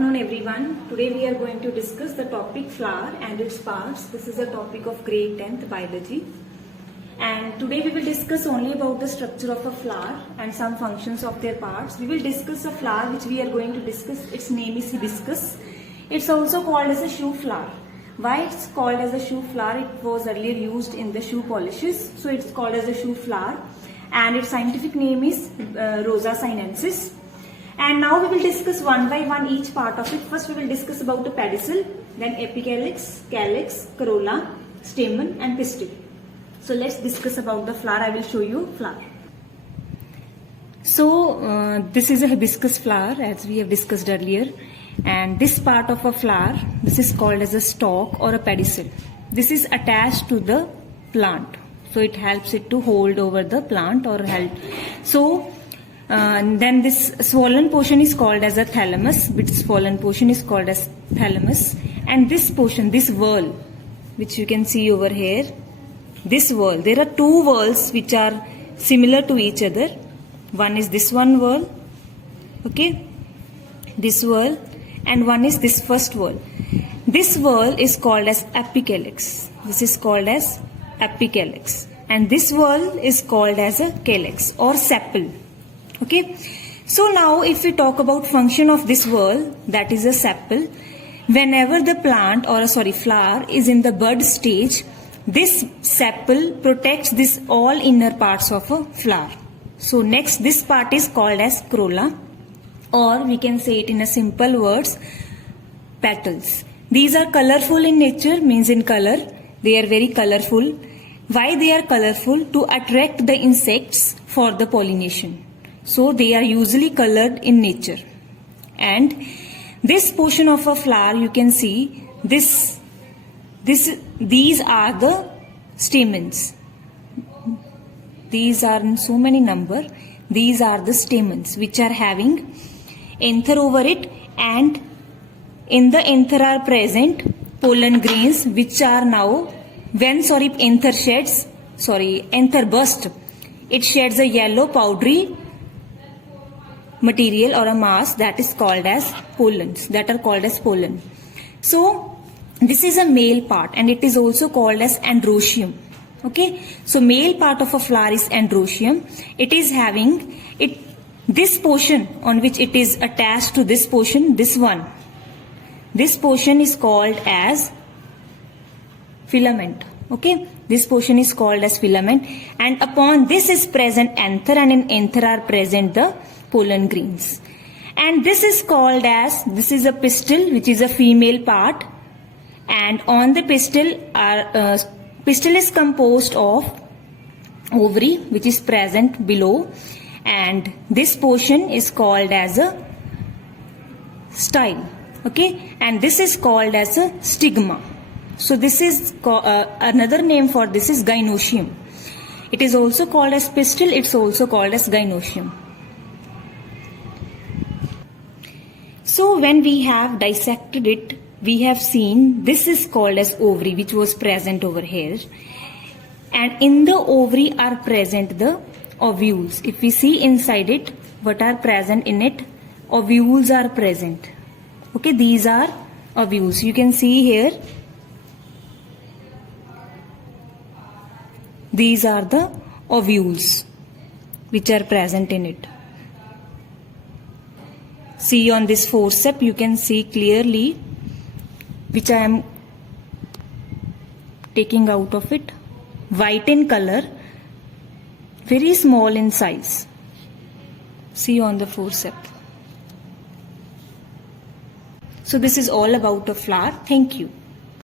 afternoon everyone. Today we are going to discuss the topic flower and its parts. This is a topic of grade 10th biology. And today we will discuss only about the structure of a flower and some functions of their parts. We will discuss a flower which we are going to discuss. Its name is hibiscus. It's also called as a shoe flower. Why it's called as a shoe flower? It was earlier used in the shoe polishes. So it's called as a shoe flower. And its scientific name is Rosa sinensis. And now we will discuss one by one each part of it. First we will discuss about the pedicel, then apicalyx, calyx, corolla, stamen and pistil. So let's discuss about the flower. I will show you flower. So this is a hibiscus flower as we have discussed earlier. And this part of a flower, this is called as a stalk or a pedicel. This is attached to the plant. So it helps it to hold over the plant or help. So then this swollen portion is called as a thalamus. This swollen portion is called as thalamus. And this portion, this whorl, which you can see over here, this whorl, there are two whorls which are similar to each other. One is this one whorl, okay, this whorl, and one is this first whorl. This whorl is called as apicalyx. This is called as apicalyx. And this whorl is called as a calyx or sepal. Okay, so now if we talk about function of this whorl, that is a sepal, whenever the plant or flower is in the bud stage, this sepal protects this all inner parts of a flower. So next this part is called as corolla, or we can say it in a simple words, petals. These are colorful in nature, means in color, they are very colorful. Why they are colorful? To attract the insects for the pollination. So they are usually colored in nature. And this portion of a flower, you can see these are the stamens. These are in so many number. These are the stamens which are having anther over it, and in the anther are present pollen grains which are now, when anther burst, it sheds a yellow powdery material or a mass that is called as pollens, that are called as pollen. So this is a male part and it is also called as androecium. Okay, so male part of a flower is androecium. It is having this portion on which it is attached to this portion, this portion is called as filament. Okay, this portion is called as filament, and upon this is present anther, and in anther are present the pollen grains. And this is called as, this is a pistil which is a female part, and on the pistil pistil is composed of ovary which is present below, and this portion is called as a style. Okay, and this is called as a stigma. So this is another name for this is gynoecium. It is also called as pistil, it's also called as gynoecium. So when we have dissected it, we have seen this is called as ovary which was present over here, and in the ovary are present the ovules. If we see inside it, what are present in it? Ovules are present. Okay, these are ovules. You can see here, these are the ovules which are present in it. See on this forceps, you can see clearly, which I am taking out of it, white in color, very small in size. See on the forceps. So this is all about a flower. Thank you.